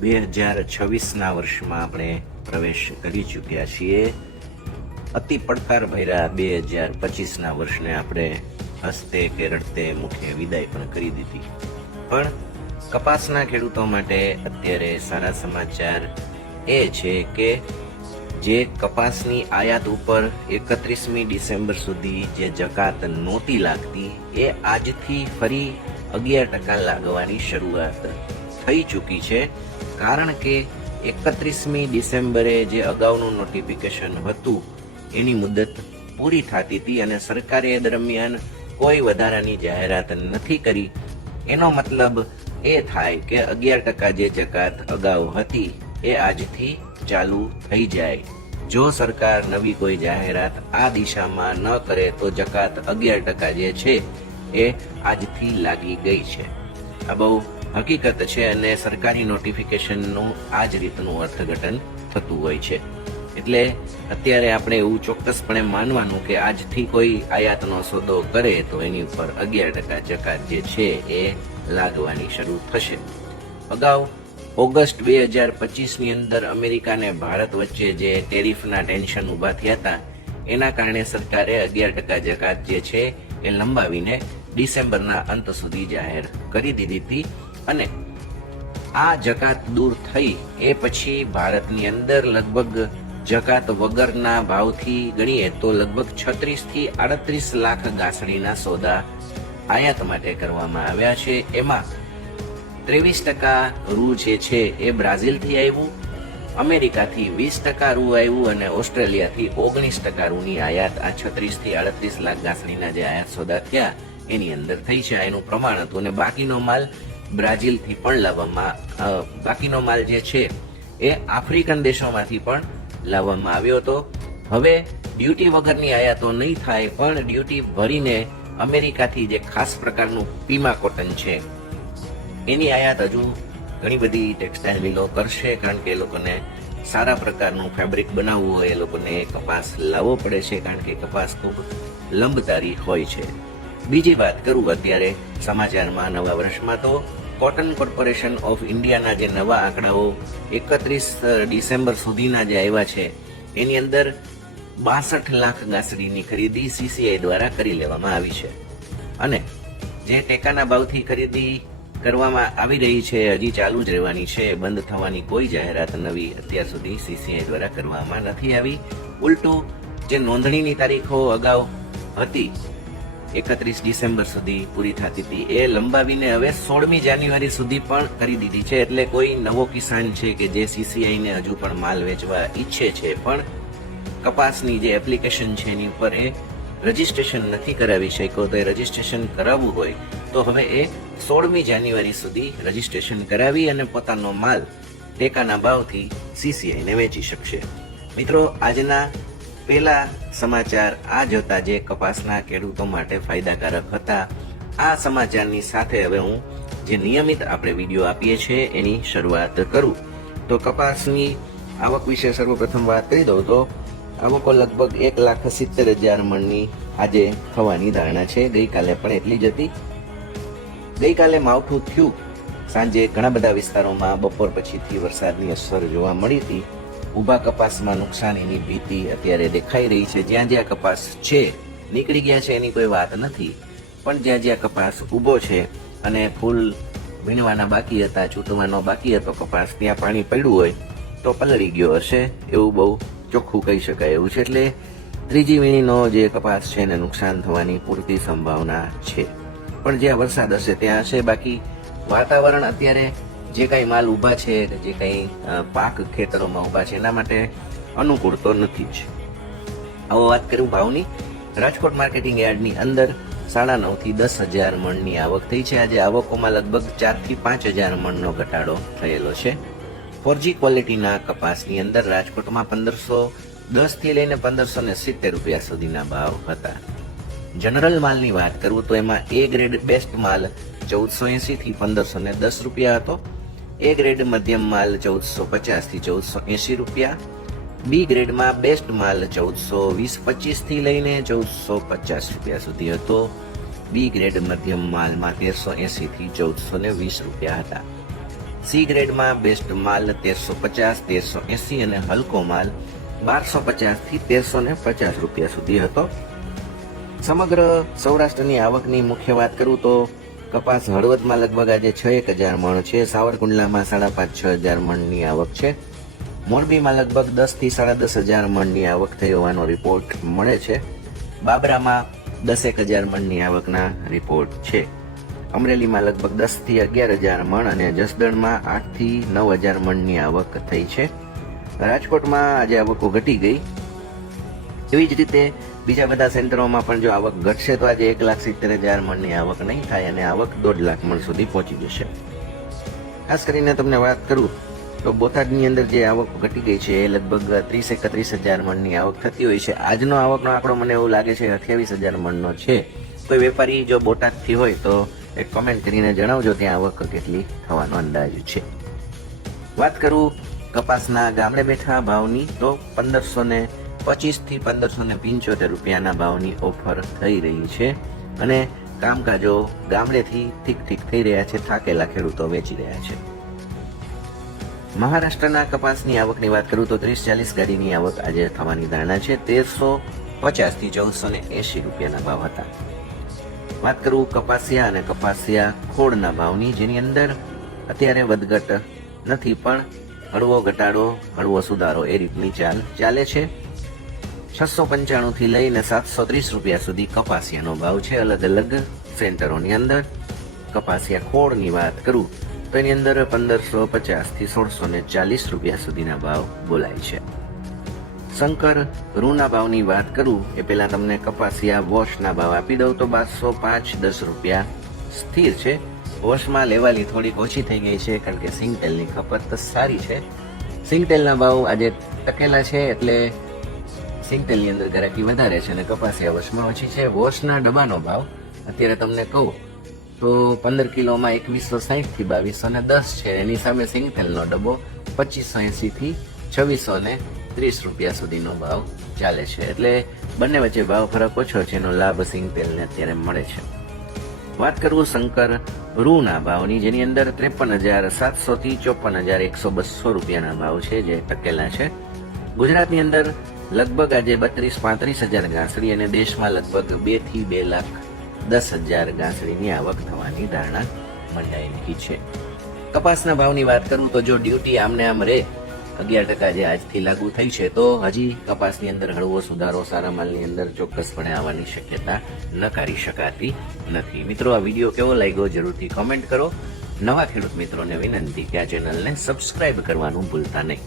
બે હજાર છવ્વીસના વર્ષમાં આપણે પ્રવેશ કરી ચૂક્યા છીએ. અતિ પડકાર ભર્યા બે હજાર પચીસના વર્ષને આપણે હસ્તે કે રડતે મુખે વિદાય પણ કરી દીધી. પણ કપાસના ખેડૂતો માટે અત્યારે સારા સમાચાર એ છે કે જે કપાસની આયાત ઉપર એકત્રીસમી ડિસેમ્બર સુધી જે જકાત નહોતી લાગતી, એ આજથી ફરી અગિયાર ટકા લાગવાની શરૂઆત થઈ ચૂકી છે. કારણ કે એકત્રીસમી ડિસેમ્બરે જે અગાઉનું નોટિફિકેશન હતું, એની મુદત પૂરી થતી હતી અને સરકારે દરમિયાન કોઈ વધારાની જાહેરાત નથી કરી. એનો મતલબ એ થાય કે અગિયાર ટકા જે જકાત અગાઉ હતી, એ આજથી ચાલુ થઈ જાય. જો સરકાર નવી કોઈ જાહેરાત આ દિશામાં ન કરે, તો જકાત અગિયાર ટકા જે છે, એ આજથી લાગી ગઈ છે. આ બહુ હકીકત છે અને સરકારી નોટિફિકેશનનું આ જ રીતનું અર્થઘટન થતું હોય છે. એટલે અત્યારે આપણે એવું ચોક્કસપણે માનવાનું કે આજથી કોઈ આયાતનો સોદો કરે તો એની ઉપર અગિયાર ટકા જકાત જે છે એ લાગવાની શરૂ થશે. અગાઉ ઓગસ્ટ બે હજાર પચીસની અંદર અમેરિકા ભારત વચ્ચે જે ટેરિફના ટેન્શન ઊભા થયા હતા, એના કારણે સરકારે અગિયાર ટકા જકાત જે છે એ લંબાવીને ડિસેમ્બરના અંત સુધી જાહેર કરી દીધી હતી. અને આ જકાત દૂર થઈ એ પછી ભારતની અંદર લગભગ જકાત વગરના ભાવથી ગણીએ તો લગભગ છત્રીસથી આડત્રીસ લાખ ગાસડીના સોદા આયાત માટે કરવામાં આવ્યા છે. એમાં ત્રેવીસ ટકા રૂ જે છે એ બ્રાઝિલથી આવ્યું, અમેરિકાથી વીસ ટકા રૂ આવ્યું અને ઓસ્ટ્રેલિયાથી ઓગણીસ ટકા રૂની આયાત, આ છત્રીસથી આડત્રીસ લાખ ગાસડીના જે આયાત સોદા થયા એની અંદર થઈ છે. એનું પ્રમાણ હતું અને બાકીનો માલ બ્રાઝિલથી પણ લાવવામાં બાકીનો માલ જે છે એ આફ્રિકન દેશોમાંથી પણ લાવવામાં આવ્યો હતો. હવે ડ્યુટી વગરની આયાતો નહીં થાય, પણ ડ્યુટી ભરીને અમેરિકાથી જે ખાસ પ્રકારનું પીમા કોટન છે, એની આયાત હજુ ઘણી બધી ટેક્સટાઇલ મિલો કરશે, કારણ કે એ લોકોને સારા પ્રકારનું ફેબ્રિક બનાવવું હોય, એ લોકોને કપાસ લાવવો પડે છે, કારણ કે કપાસ ખૂબ લંબતારી હોય છે. બીજી વાત કરું અત્યારે સમાચારમાં નવા વર્ષમાં તો કોટન કોર્પોરેશન ઓફ ઇન્ડિયાના જે નવા આંકડાઓ એકત્રીસ ડિસેમ્બર સુધીના જે આવ્યા છે, એની અંદર બાસઠ લાખ ગાસડીની ખરીદી સીસીઆઈ દ્વારા કરી લેવામાં આવી છે. અને જે ટેકાના ભાવથી ખરીદી કરવામાં આવી રહી છે, હજી ચાલુ જ રહેવાની છે, બંધ થવાની કોઈ જાહેરાત નવી અત્યાર સુધી સીસીઆઈ દ્વારા કરવામાં નથી આવી. ઉલટું, જે નોંધણીની તારીખો અગાઉ હતી એકત્રીસ ડિસેમ્બર સુધી પૂરી થતી હતી. એ લંબાવીને હવે સોળમી જાન્યુઆરી સુધી પણ કરી દીધી છે. એટલે કોઈ નવો કિસાન છે કે જે સીસીઆઈને હજુ પણ માલ વેચવા ઈચ્છે છે, પણ કપાસની જે એપ્લિકેશન છે એની ઉપર એ રજીસ્ટ્રેશન નથી કરાવી શક્યો. તો એ રજીસ્ટ્રેશન કરાવવું હોય તો હવે એ સોળમી જાન્યુઆરી સુધી રજીસ્ટ્રેશન કરાવી અને પોતાનો માલ ટેકાના ભાવથી સીસીઆઈને વેચી શકશે. મિત્રો, આજના પહેલા સમાચાર આ જોતા જે કપાસના ખેડૂતો માટે ફાયદાકારક હતા, આ સમાચારની સાથે હવે હું જે નિયમિત આપણે વીડિયો આપીએ છીએ એની શરૂઆત કરું. તો કપાસની આવક વિશે સર્વપ્રથમ વાત કરી દઉં તો આવકો લગભગ એક લાખ સિત્તેર હજાર મણની આજે થવાની ધારણા છે. ગઈકાલે પણ એટલી જ હતી. ગઈકાલે માવઠું થયું. સાંજે ઘણા બધા વિસ્તારોમાં બપોર પછીથી વરસાદની અસર જોવા મળી હતી. ઊભા કપાસમાં નુકસાનીની ભીતિ અત્યારે દેખાઈ રહી છે. જ્યાં જ્યાં કપાસ છે, નીકળી ગયા છે એની કોઈ વાત નથી. પણ જ્યાં જ્યાં કપાસ ઊભો છે અને ફૂલ વીણવાના બાકી હતા છૂટવાનો બાકી હતો કપાસ, ત્યાં પાણી પડ્યું હોય તો પલળી ગયો હશે એવું બહુ ચોખ્ખું કહી શકાય એવું છે. એટલે ત્રીજી વીણીનો જે કપાસ છે એને નુકસાન થવાની પૂરતી સંભાવના છે. પણ જ્યાં વરસાદ હશે ત્યાં હશે. બાકી વાતાવરણ અત્યારે જે કાંઈ માલ ઊભા છે જે કાંઈ પાક ખેતરોમાં ઊભા છે, એના માટે અનુકૂળ તો નથી જ. આવો વાત કરું ભાવની? રાજકોટ માર્કેટિંગ યાર્ડની અંદર સાડા નવથી દસ હજાર મણની આવક થઈ છે. આજે આવકોમાં લગભગ ચારથી પાંચ હજાર મણનો ઘટાડો થયેલો છે. ફોરજી ક્વોલિટીના કપાસની અંદર રાજકોટમાં પંદરસો દસથી લઈને પંદરસો ને સિત્તેર રૂપિયા સુધીના ભાવ હતા. જનરલ માલની વાત કરું તો એમાં એ ગ્રેડ બેસ્ટ માલ ચૌદસો એંસીથી પંદરસો ને દસ રૂપિયા હતો. એ ગ્રેડ મધ્યમ માલ ચૌદસો પચાસથી ચૌદસો એસી રૂપિયા. બી ગ્રેડમાં બેસ્ટ માલ ચૌદસો વીસ પચીસથી લઈને ચૌદસો પચાસ રૂપિયા સુધી હતો. બી ગ્રેડ મધ્યમ માલમાં તેરસો એસી થી ચૌદસો ને વીસ રૂપિયા હતા. સી ગ્રેડમાં બેસ્ટ માલ તેરસો પચાસ, તેરસો એસી અને હલકો માલ બારસો પચાસથી તેરસો ને પચાસ રૂપિયા સુધી હતો. સમગ્ર સૌરાષ્ટ્રની આવકની મુખ્ય વાત કરું તો કપાસ હળવદમાં લગભગ આજે છ એક હજાર મણ છે. સાવરકુંડલામાં સાડા પાંચ છ હજાર મણની આવક છે. મોરબીમાં લગભગ દસથી સાડા દસ હજાર મણની આવક થઈ હોવાનો રિપોર્ટ મળે છે. બાબરામાં દસેક હજાર મણની આવકના રિપોર્ટ છે. અમરેલીમાં લગભગ દસથી અગિયાર હજાર મણ અને જસદણમાં આઠથી નવ હજાર મણની આવક થઈ છે. રાજકોટમાં આજે આવકો ઘટી ગઈ. એવી જ રીતે બીજા બધા સેન્ટરોમાં પણ જો આવક ઘટશે તો આજે એક લાખ સિત્તેર હજાર મણની આવક નહીં થાય અને આવક દોઢ લાખ મણ સુધી પહોંચી જશે. ખાસ કરીને તમને વાત કરું તો બોથાડની અંદર જે આવક ઘટી ગઈ છે એ લગભગ ત્રીસ એકત્રીસ હજાર મણની આવક થતી હોય છે. આજનો આવકનો આંકડો મને એવું લાગે છે અઠ્યાવીસ હજાર મણનો છે. કોઈ વેપારી જો બોટાદથી હોય તો એક કોમેન્ટ કરીને જણાવજો ત્યાં આવક કેટલી થવાનો અંદાજ છે. વાત કરું કપાસના ગામડે બેઠા ભાવની તો પંદરસો ને પચીસથી પંદરસો ને પંચોતેર રૂપિયાના ભાવની ઓફર થઈ રહી છે અને કામકાજો ગામડેથી ઠીક ઠીક થઈ રહ્યા છે, થાકેલા ખેડૂતો વેચી રહ્યા છે. મહારાષ્ટ્રના કપાસની આવકની વાત કરું તો ત્રીસ ચાલીસ ગાડીની આવક આજે થવાની ધારણા છે, તેરસો પચાસથી ચૌદસો ને એસી રૂપિયાના ભાવ હતા. વાત કરું કપાસિયા અને કપાસિયા ખોળના ભાવની, જેની અંદર અત્યારે વધઘટ નથી, પણ હળવો ઘટાડો, હળવો સુધારો એ રીતની ચાલ ચાલે છે. છસો પંચાણું થી લઈને સાતસો ત્રીસ રૂપિયા સુધી કપાસિયાનો ભાવ છે અલગ અલગ સેન્ટરોની અંદર. કપાસિયા ખોળની વાત કરું, તો એની અંદર પંદરસો પચાસથી સોળસો ને ચાલીસ રૂપિયા સુધીના ભાવ બોલાય છે. શંકર, રૂના ભાવની વાત કરું, એ પહેલા તમને કપાસિયા વોશના ભાવ આપી દઉં, તો બારસો પાંચ દસ રૂપિયા સ્થિર છે. વોશમાં લેવાલી થોડીક ઓછી થઈ ગઈ છે, કારણ કે સિંગતેલની ખપત સારી છે. સિંગતેલના ભાવ આજે ટકેલા છે, એટલે સિંગટેલની અંદર ગરાકી વધારે છે અને કપાસિયા વોશમાં ઓછી છે. વોશના ડબ્બાનો ભાવ, અત્યારે તમને કહું તો પંદર કિલોમાં એકવીસો સાહીઠથી બાવીસો ને દસ છે. એની સામે સિંગતેલનો ડબ્બો પચીસો એસી થી છવ્વીસો ને ત્રીસ રૂપિયા સુધીનો ભાવ ચાલે છે. એટલે બંને વચ્ચે ભાવ ફરક ઓછો છે, એનો લાભ સિંગતેલને અત્યારે મળે છે. વાત કરું શંકર રૂના ભાવની, જેની અંદર ત્રેપન હજાર સાતસો થી ચોપન હજાર એકસો બસો રૂપિયાના ભાવ છે, જે ટકેલા છે. ગુજરાતની અંદર લગભગ આજે બત્રીસ, પાંત્રીસ હજાર ઘાસડી અને દેશમાં લગભગ બેથી બે લાખ દસ હજાર ઘાસડીની આવક થવાની ધારણા મંડાઈ રહી છે. કપાસના ભાવની વાત કરું તો જો ડ્યુટી આમને આમ રે, અગિયાર ટકા જે આજથી લાગુ થઈ છે, તો હજી કપાસની અંદર હળવો સુધારો, સારા માલની અંદર ચોક્કસપણે આવવાની શક્યતા નકારી શકાતી નથી. મિત્રો, આ વીડિયો કેવો લાગ્યો જરૂરથી કોમેન્ટ કરો. નવા ખેડૂત મિત્રોને વિનંતી કે આ ચેનલને સબસ્ક્રાઇબ કરવાનું ભૂલતા નહીં.